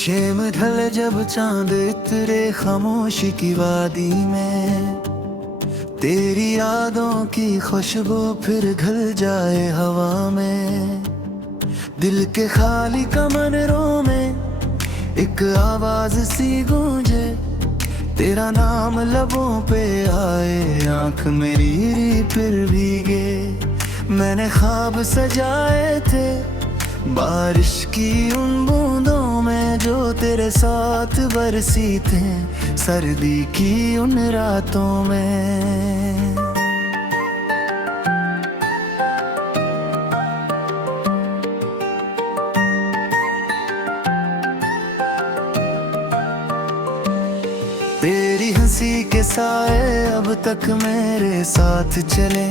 Shem ढले जब चांद इतरे खामोशी की वादी में, तेरी यादों की खुशबू फिर घुल जाए हवा में। दिल के खाली कमरों में एक आवाज सी गूंजे, तेरा नाम लबों पे आए, आंख मेरी फिर भीगे। मैंने ख्वाब सजाए थे बारिश की उन बूंदों में, जो तेरे साथ बरसी थे सर्दी की उन रातों में। तेरी हंसी के साए अब तक मेरे साथ चले,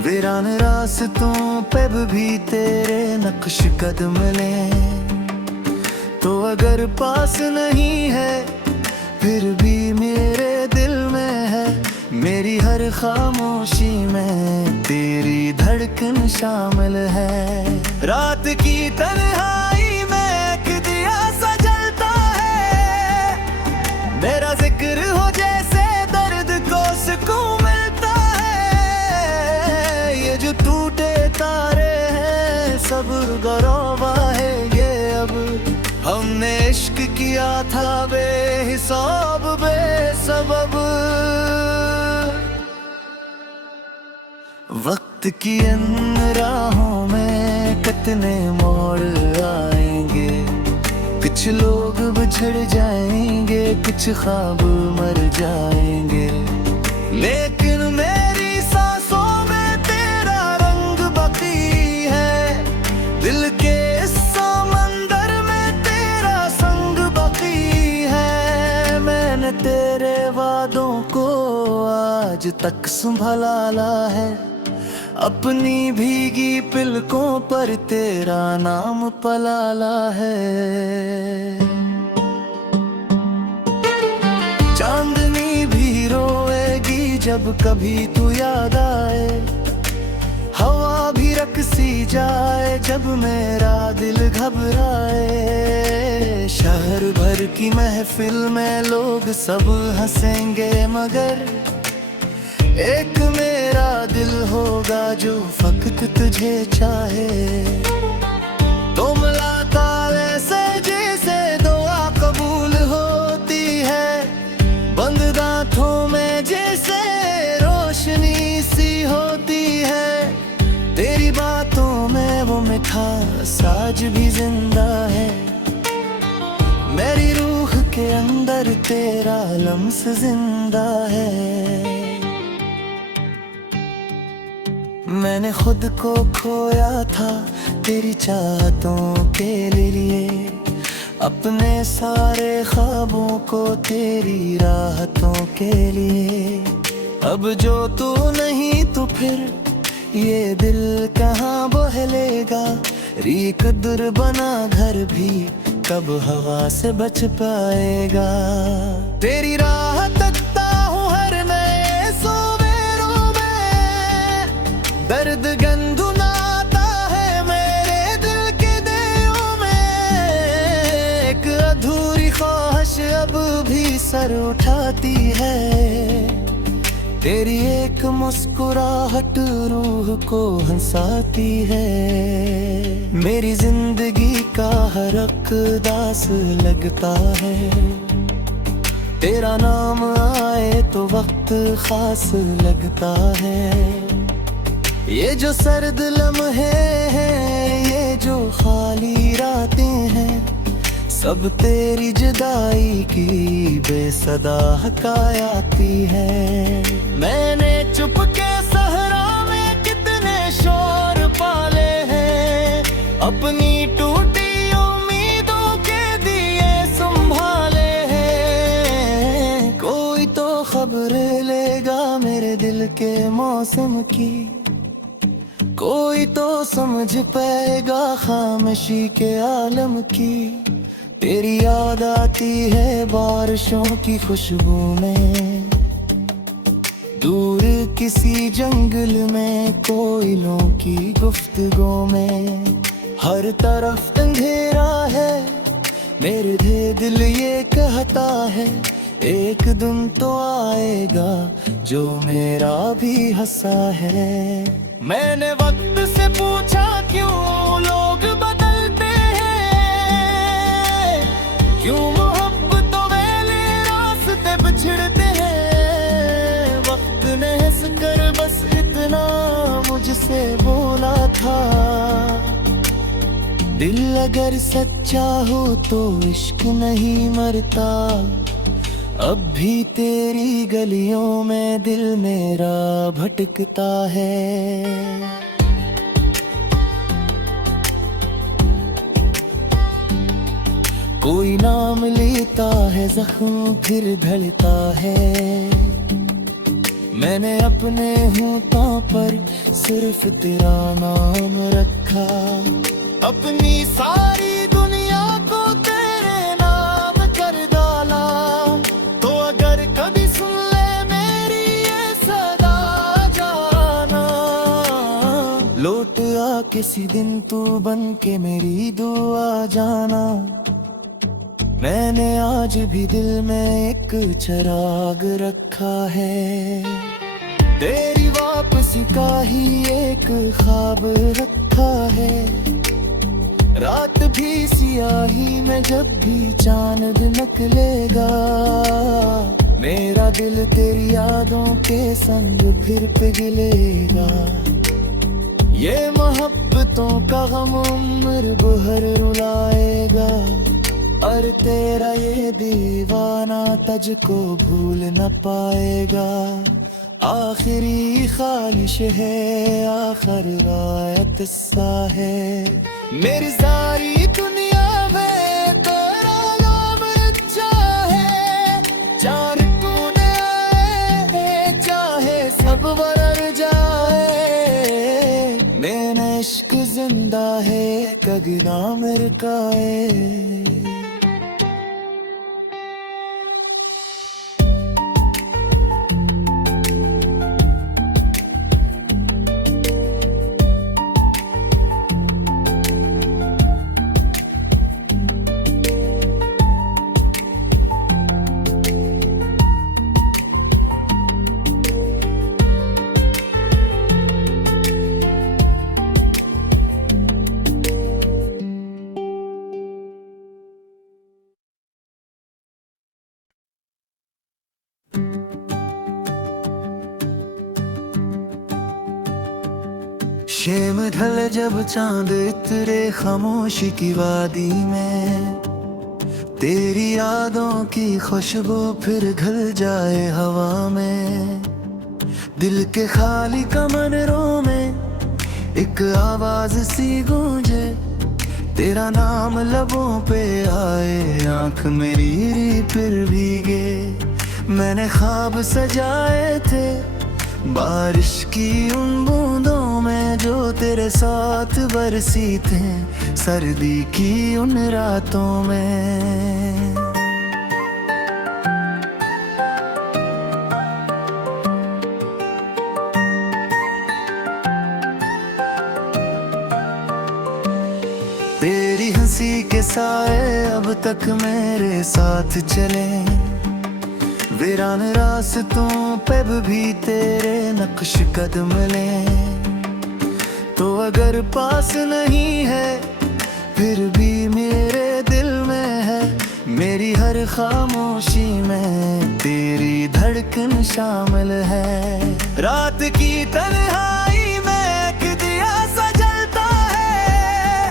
वीरान रास्तों पे भी तेरे नक्श कदम ले। तो अगर पास नहीं है फिर भी मेरे दिल में है, मेरी हर खामोशी में तेरी धड़कन शामिल है। रात की तन्हाई में एक दिया सा जलता है, मेरा जिक्र हो जैसे दर्द को सुकून मिलता है। ये जो टूटे तारे हैं सब गौरवा है ये, अब हमने इश्क किया था बेहिसाब बेसबब। वक्त की इन राहों में कितने मोड़ आएंगे, कुछ लोग बिछड़ जाएंगे, कुछ ख्वाब मर जाएंगे, लेकिन मेरी सांसों में तेरा रंग बाकी है। दिल के इस समंदर में तेरा संग बाकी है। मैंने तेरे वादों को आज तक संभाला है, अपनी भीगी पलकों पर तेरा नाम पलाला है। चांदनी भी रोएगी जब कभी तू याद आए, हवा भी रकसी जाए जब मेरा दिल घबराए। शहर भर की महफिल में लोग सब हंसेंगे, मगर एक मेरा दिल होगा जो फकत तुझे चाहे। तो मिलाता वैसे जैसे दुआ कबूल होती है, बंद दांतों में जैसे रोशनी सी होती है। तेरी बातों में वो मिठास आज भी जिंदा है, मेरी रूह के अंदर तेरा लम्स जिंदा है। मैंने खुद को खोया था तेरी चाहतों के लिए, अपने सारे ख्वाबों को तेरी राहतों के लिए। अब जो तू नहीं तो फिर ये दिल कहाँ बहलेगा, रीक दुर बना घर भी कब हवा से बच पाएगा। तेरी राह तकता हूँ हर नए सवेरों में, दर्द गंदुनाता है मेरे दिल के दियों में। एक अधूरी ख्वाहिश अब भी सर उठाती है, तेरी एक मुस्कुराहट रूह को हंसाती है। मेरी जिंदगी का हर अक़दास लगता है, तेरा नाम आए तो वक्त खास लगता है। ये जो सर्द लम्हे हैं, ये जो खाली रातें हैं, सब तेरी जुदाई की बेसदा हकायाती है। मैंने चुपके सहरा में कितने शोर पाले हैं, अपनी टूटी उम्मीदों के दिए संभाले हैं। कोई तो खबर लेगा मेरे दिल के मौसम की, कोई तो समझ पाएगा खामोशी के आलम की। तेरी याद आती है बारिशों की खुशबू में, दूर किसी जंगल में कोयलों की गुफ्तगू में। हर तरफ अंधेरा है मेरे दिल ये कहता है एक दिन तो आएगा जो मेरा भी हंसा है। मैंने वक्त से पूछा क्यों लोग बदलते हैं, क्यों मोहब्बतों वाले रास्ते बिछड़ते हैं। वक्त ने हंस कर बस इतना मुझसे बोला था, दिल अगर सच्चा हो तो इश्क नहीं मरता। अब भी तेरी गलियों में दिल मेरा भटकता है। कोई नाम लेता है जख्म फिर ढलता है। मैंने अपने होठों पर सिर्फ तेरा नाम रखा, अपनी सारी दुनिया को तेरे नाम कर डाला। तो अगर कभी सुन ले मेरी ये सदा जाना, लौट आ किसी दिन तू बन के मेरी दुआ जाना। मैंने आज भी दिल में एक चिराग रखा है, तेरी वापसी का ही एक ख्वाब रखा है। रात भी सियाही में जब भी चांद निकलेगा, मेरा दिल तेरी यादों के संग फिर पिघलेगा। ये मोहब्बतों का गम उम्र भर रुलाएगा, और तेरा ये दीवाना तुझको भूल न पाएगा। आखिरी ख्वाहिश है आखिर रायत सा है, मेरी सारी दुनिया में तेरा नाम चाहे। चार कोने आए चाहे सब बदल जाए, मेरा इश्क जिंदा है कभी ना मर काए। शेम ढल जब चांद इतरे खामोशी की वादी में, तेरी यादों की खुशबू फिर घुल जाए हवा में। दिल के खाली कमरों में एक आवाज सी गूंजे, तेरा नाम लबों पे आए आंख मेरी फिर भीगे। मैंने ख्वाब सजाए थे बारिश की उन बूंदों में जो तेरे साथ बरसी थे सर्दी की उन रातों में। तेरी हंसी के साए अब तक मेरे साथ चले, वीरान रास्तों पे भी तेरे नक्श कदम ले। तो अगर पास नहीं है फिर भी मेरे दिल में है, मेरी हर खामोशी में तेरी धड़कन शामिल है। रात की तन्हाई में एक दिया सा जलता है,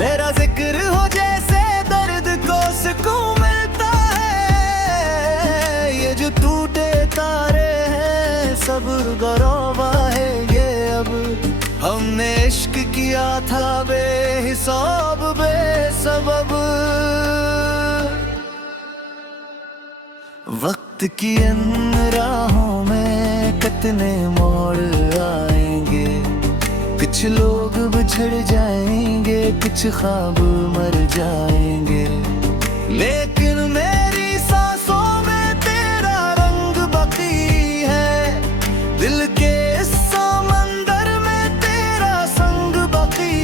मेरा जिक्र हो जैसे दर्द को सुकून मिलता है। ये जो टूटे तारे हैं सब गौरवा है ये, अब हमने इश्क किया था बेहिसाब बेसबब। वक्त की इन राहों में कितने मोड़ आएंगे, कुछ लोग बिछड़ जाएंगे कुछ ख्वाब मर जाएंगे, लेकिन मेरी सांसों में तेरा रंग बाकी है। दिल के इस समंदर में तेरा संग बाकी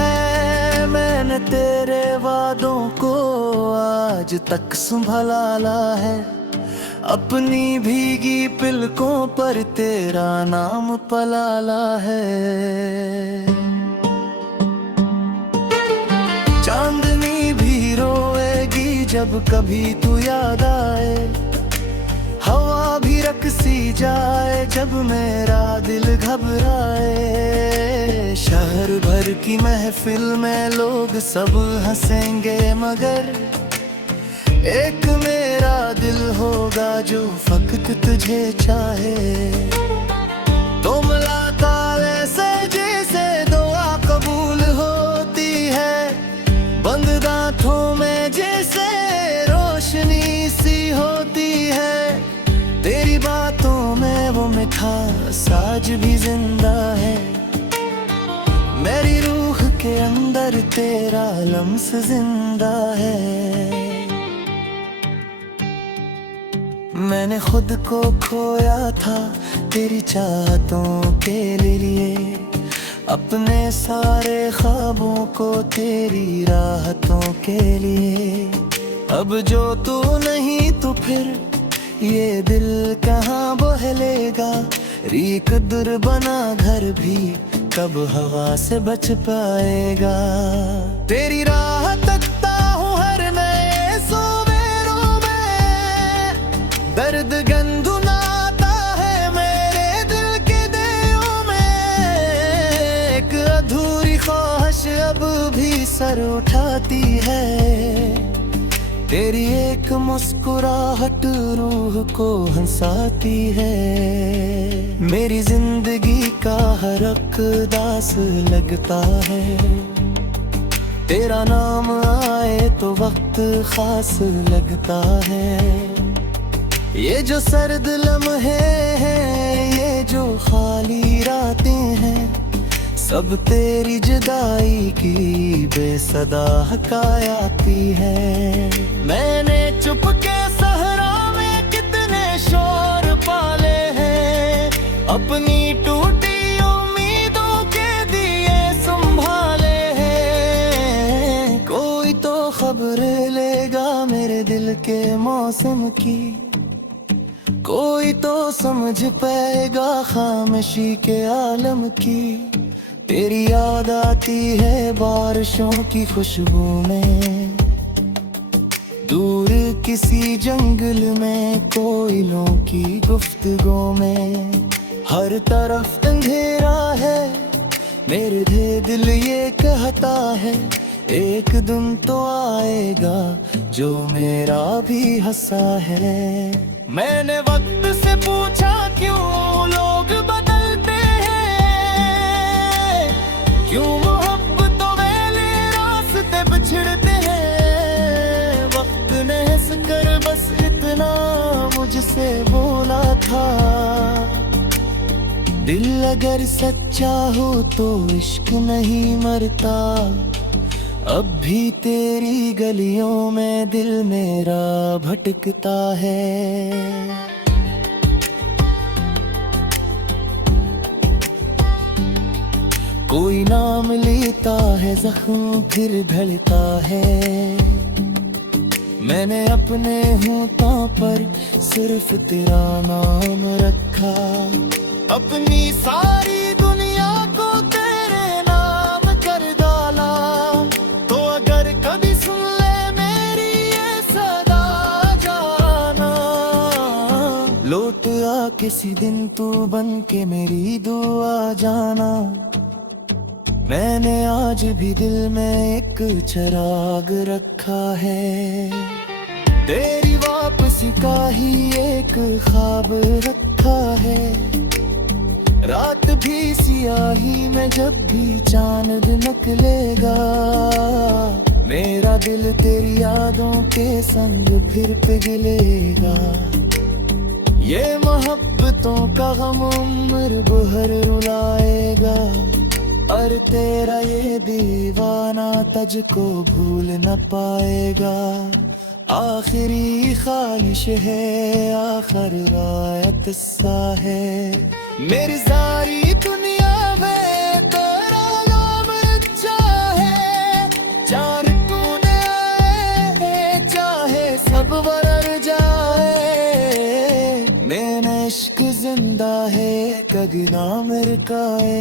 है। मैंने तेरे वादों को तक संभला है। अपनी भीगी पिलकों पर तेरा नाम पलाला है। चांदनी भी रोएगी जब कभी तू याद आए, हवा भी रकसी जाए जब मेरा दिल घबराए। शहर भर की महफिल में लोग सब हंसेंगे मगर एक मेरा दिल होगा जो फकत तुझे चाहे। तो मिलाता वैसे जैसे दुआ कबूल होती है, बंद दांतों में जैसे रोशनी सी होती है। तेरी बातों में वो मिठास आज भी जिंदा है, मेरी रूह के अंदर तेरा लम्स जिंदा है। मैंने खुद को खोया था तेरी चाहतों के लिए, अपने सारे ख्वाबों को तेरी राहतों के लिए। अब जो तू नहीं तो फिर ये दिल कहाँ बहलेगा। रीक दुर बना घर भी कब हवा से बच पाएगा। तेरी राह तकता हूँ हर नए सवेरों में, दर्द गनगुनाता है मेरे दिल के दियों में। एक अधूरी ख्वाहिश अब भी सर उठाती है, तेरी एक मुस्कुराहट रूह को हंसाती है। मेरी जिंदगी का हर अक़दास लगता है, तेरा नाम आए तो वक्त खास लगता है। ये जो सर्द लम्हे हैं, ये जो खाली रातें हैं, सब तेरी जुदाई की बेसदा हकायाती है। मैंने चुपके सहरा में कितने शोर पाले हैं, अपनी टूटी उम्मीदों के दिए संभाले हैं। कोई तो खबर लेगा मेरे दिल के मौसम की, कोई तो समझ पाएगा खामोशी के आलम की। तेरी याद आती है बारिशों की खुशबू में, दूर किसी जंगल में कोयलों की गुफ्तगू में। हर तरफ अंधेरा है, मेरे दिल ये कहता है एक दिन तो आएगा जो मेरा भी हंसा है। मैंने वक्त से पूछा क्यों लोग बदलते हैं, क्यों मोहब्बतों वाले रास्ते बिछड़ते हैं। वक्त ने हंस कर बस इतना मुझसे बोला था, दिल अगर सच्चा हो तो इश्क नहीं मरता। अब भी तेरी गलियों में दिल मेरा भटकता है। कोई नाम लेता है जख्म फिर ढलता है, मैंने अपने होठों पर सिर्फ तेरा नाम रखा। अपनी सारी दुनिया को तेरे नाम कर डाला, तो अगर कभी सुन ले मेरी ये सदा जाना। लौट आ किसी दिन तू बन के मेरी दुआ जाना। मैंने आज भी दिल में एक चिराग रखा है, तेरी वापसी का ही एक ख्वाब रखा है। रात भी सियाही में जब भी चांद निकलेगा, मेरा दिल तेरी यादों के संग फिर पिघलेगा। ये मोहब्बतों का गम उम्र भर रुलाएगा, और तेरा ये दीवाना तुझको भूल न पाएगा। आखिरी ख्वाहिश है, आखिर रायत सा है, मेरी सारी दुनिया में तेरा नाम चाहे। चार कोने आए चाहे लगना मेरे काए।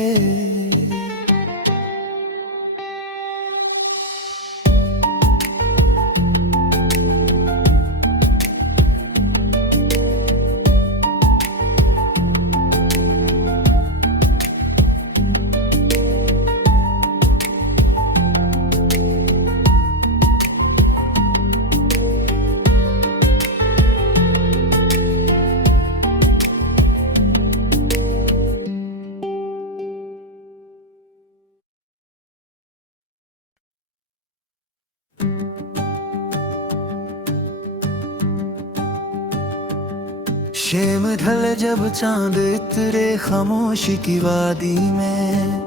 शेम ढल जब चांद इतरे खामोशी की वादी में,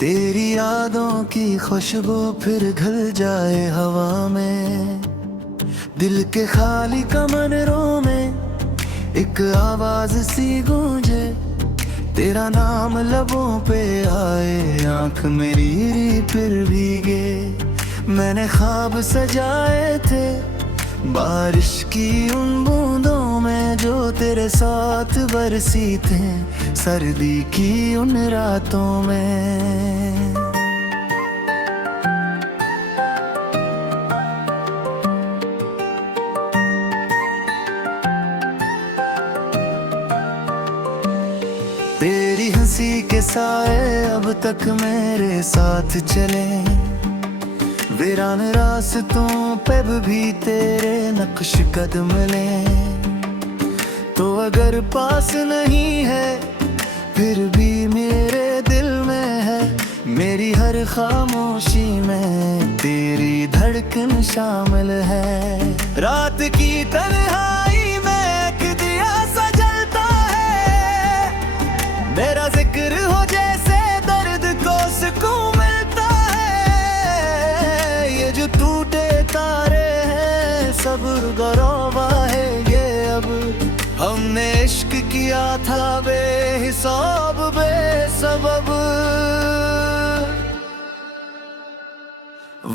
तेरी यादों की खुशबू फिर घुल जाए हवा में। दिल के खाली कमरों में एक आवाज सी गूंजे, तेरा नाम लबों पे आए, आंख मेरी फिर भीगे। मैंने ख्वाब सजाए थे बारिश की उन बूंदों में, जो तेरे साथ बरसी थे सर्दी की उन रातों में। तेरी हंसी के साए अब तक मेरे साथ चले, वीरान रास्तों पे भी तेरे नक्श कदम ले। तो अगर पास नहीं है फिर भी मेरे दिल में है, मेरी हर खामोशी में तेरी धड़कन शामिल है। रात की तन्हाई में एक दिया सा जलता है, मेरा जिक्र हो जैसे दर्द को सुकून मिलता है। ये जो टूटे तारे हैं सब गौरवा है ये, अब हमने इश्क किया था बेहिसाब बेसबब।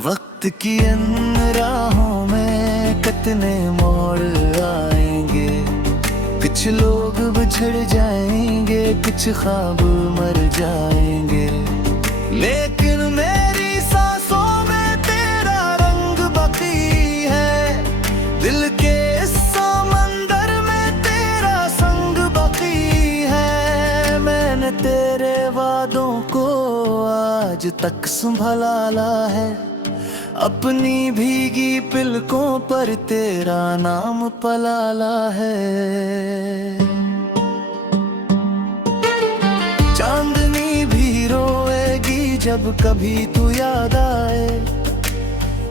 वक्त की इन राहों में कितने मोड़ आएंगे, कुछ लोग बिछड़ जाएंगे, कुछ ख्वाब मर जाएंगे, लेकिन मेरी सांसों में तेरा रंग बाकी है। दिल के इस समंदर में तेरा संग बाकी है। मैंने तेरे वादों को आज तक संभाला है, अपनी भीगी पलकों पर तेरा नाम पलाला है। चांदनी भी रोएगी जब कभी तू याद आए,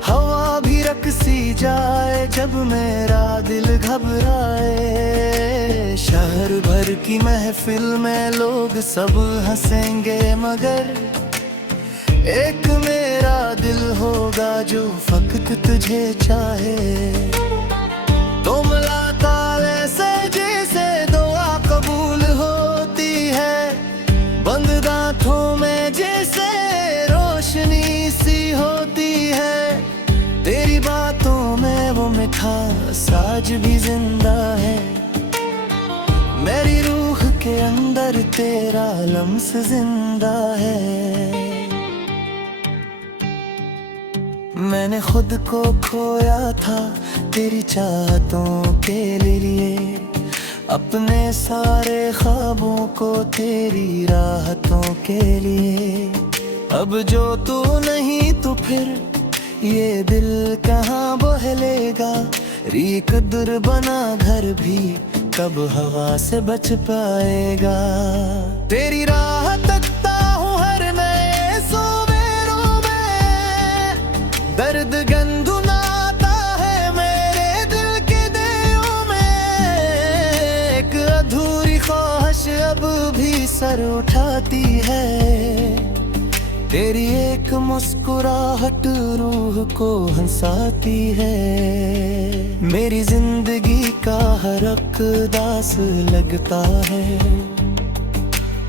हवा भी रकसी जाए जब मेरा दिल घबराए। शहर भर की महफिल में लोग सब हंसेंगे, मगर एक मेरा दिल होगा जो फकत तुझे चाहे। तो मिलाता वैसे जैसे दुआ कबूल होती है, बंद दांतों में जैसे रोशनी सी होती है। तेरी बातों में वो मिठास आज भी जिंदा है, मेरी रूह के अंदर तेरा लम्स जिंदा है। मैंने खुद को खोया था तेरी चाहतों के लिए, अपने सारे ख्वाबों को तेरी राहतों के लिए। अब जो तू नहीं तो फिर ये दिल कहाँ बहलेगा, रीक दुर बना घर भी कब हवा से बच पाएगा। तेरी राह तकता हूँ हर नए सवेरों में, दर्द गंगुनाता है मेरे दिल के दियों में। एक अधूरी ख्वाहिश अब भी सर उठाती है, तेरी एक मुस्कुराहट रूह को हंसाती है। मेरी जिंदगी का हर अक़दास लगता है,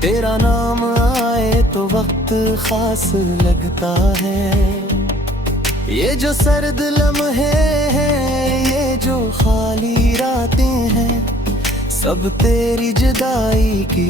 तेरा नाम आए तो वक्त खास लगता है। ये जो सर्द लम्हे हैं, ये जो खाली रातें हैं, सब तेरी जुदाई की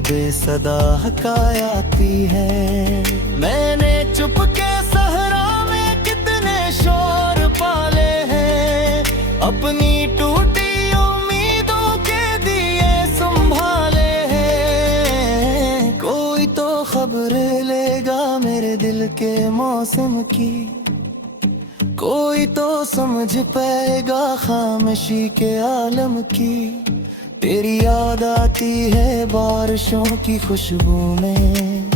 बेसदा हकायाती है। मैंने चुपके सहरा में कितने शोर पाले हैं, अपनी टूटी उम्मीदों के दिए संभाले हैं। कोई तो खबर लेगा मेरे दिल के मौसम की, कोई तो समझ पाएगा खामोशी के आलम की। तेरी याद आती है बारिशों की खुशबू में,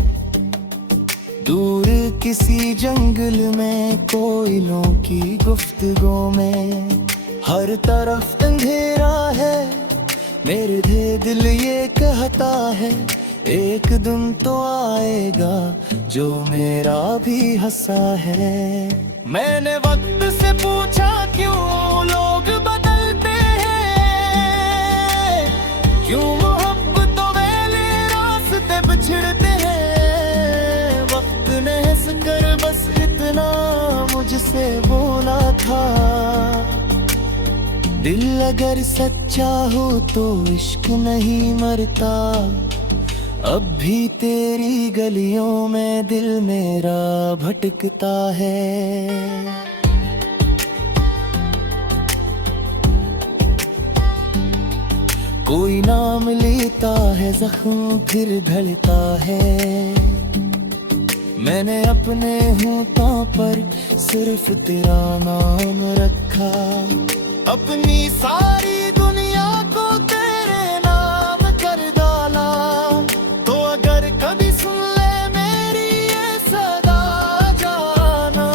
दूर किसी जंगल में कोयलों की गुफ्तगू में। हर तरफ अंधेरा है, मेरे दिल ये कहता है एक दिन तो आएगा जो मेरा भी हंसा है। मैंने वक्त से पूछा क्यों लोग बदलते हैं, क्यों मोहब्बतों वाले रास्ते बिछड़ते हैं। वक्त ने हंस कर बस इतना मुझसे बोला था, दिल अगर सच्चा हो तो इश्क नहीं मरता। अब भी तेरी गलियों में दिल मेरा भटकता है। कोई नाम लेता है जख्म फिर ढलता है। मैंने अपने होठों पर सिर्फ तेरा नाम रखा, अपनी सारी दुनिया को तेरे नाम कर डाला। तो अगर कभी सुन ले मेरी ये सदा जाना,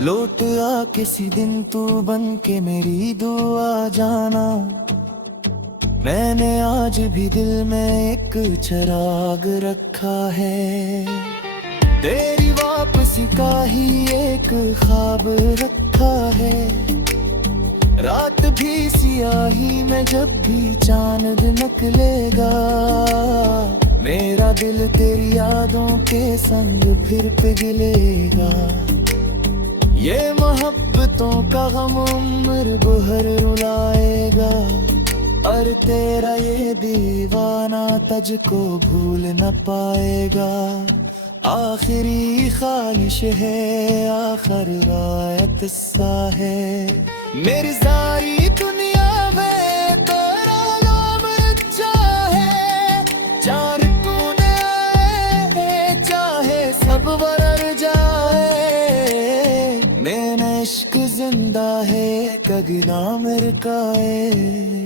लौट आ किसी दिन तू बन के मेरी दुआ जाना। मैंने आज भी दिल में एक चिराग रखा है, तेरी वापसी का ही एक ख्वाब रखा है। रात भी सियाही में जब भी चांद निकलेगा, मेरा दिल तेरी यादों के संग फिर पिघलेगा। ये मोहब्बतों का गम उम्र भर रुलाएगा, और तेरा ये दीवाना तुझको भूल न पाएगा। आखिरी ख्वाहिश है, आखिर रायत सा है, मेरी सारी दुनिया में तेरा नाम चाहे। चार कोने आए चाहे सब बदल जाए, मेरा इश्क जिंदा है कगना मेरे का है।